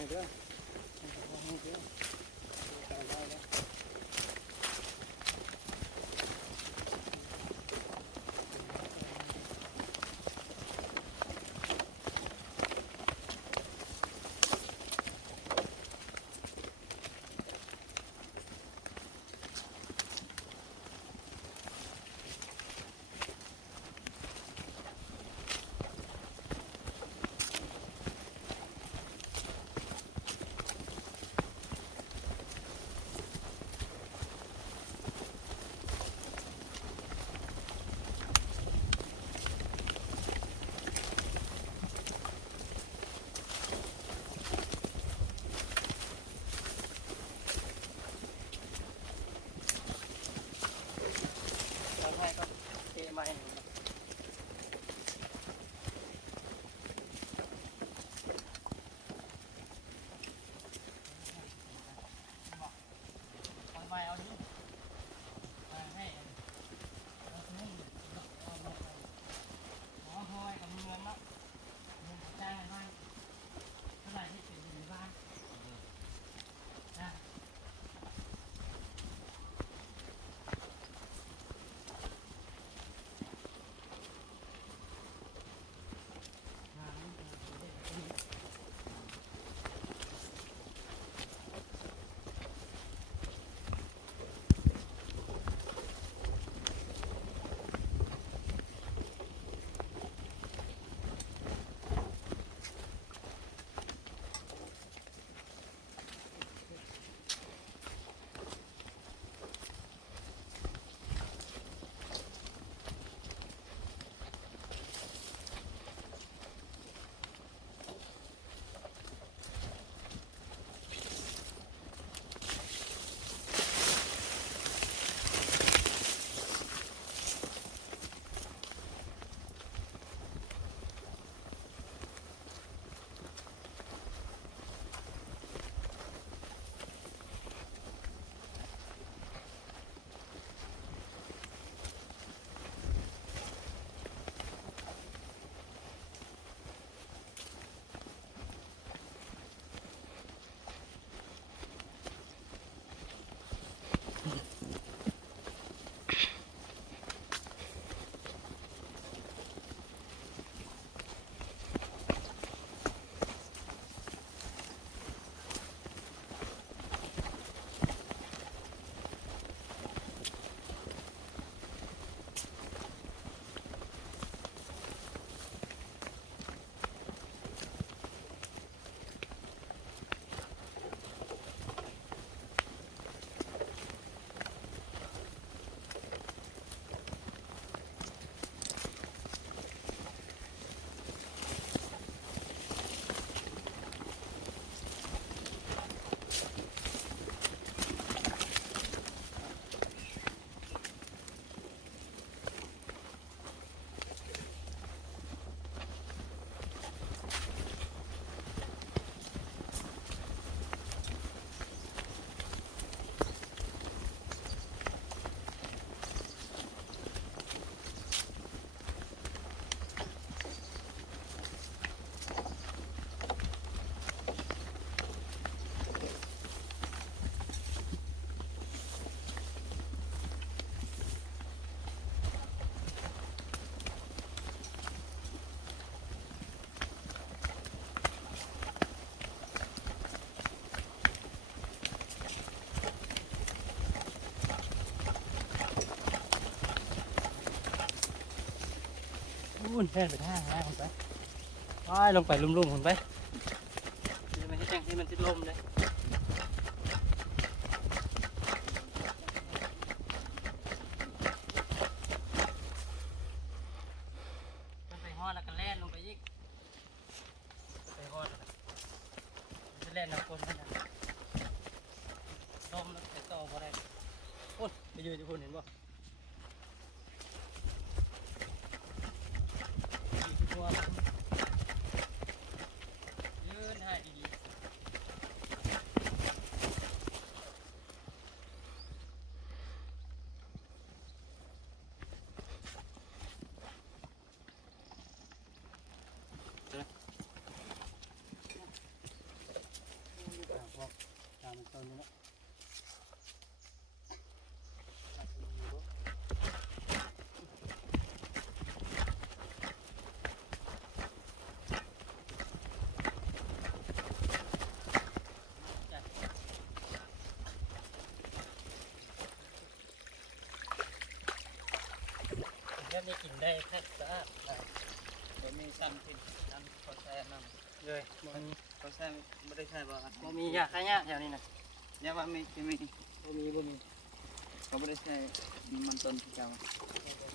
ให้เด้อให้เด้อตามได้แล้วให้ก็เทไม้ไม้เอาดิให้หอยกับเงินละเงินจ้างบ้านเท่าไหร่ที่เป็นอยู่ในบ้านนะอุ่นแค่ไปท่าง่ายคนไปว่ายลงไปลุ่มๆคนไปคือมันให้แจ้งให้มันติดลมเลยมันไปฮอดแล้วก็แล่นลงไปอีกไปฮอดแล้วจะแล่นน้ำคนนั่นนะลมแล้วแต่ต่อพอได้อุ่นไปยืนที่คุณเห็นบ่ยืนให้ดี ได้กินได้แค่สะอาด บ่มีซ้ำกินน้ำเขาแซ่น้ เลยมัน ำเขาแซ่ไม่ได้ใช่บ่ บ่มียาฆ่าหญ้าแถวนี้นะ เนี่ยว่ามีที่มี บ่มี เขาไม่ได้ใช่มันต้นที่เก่า บ่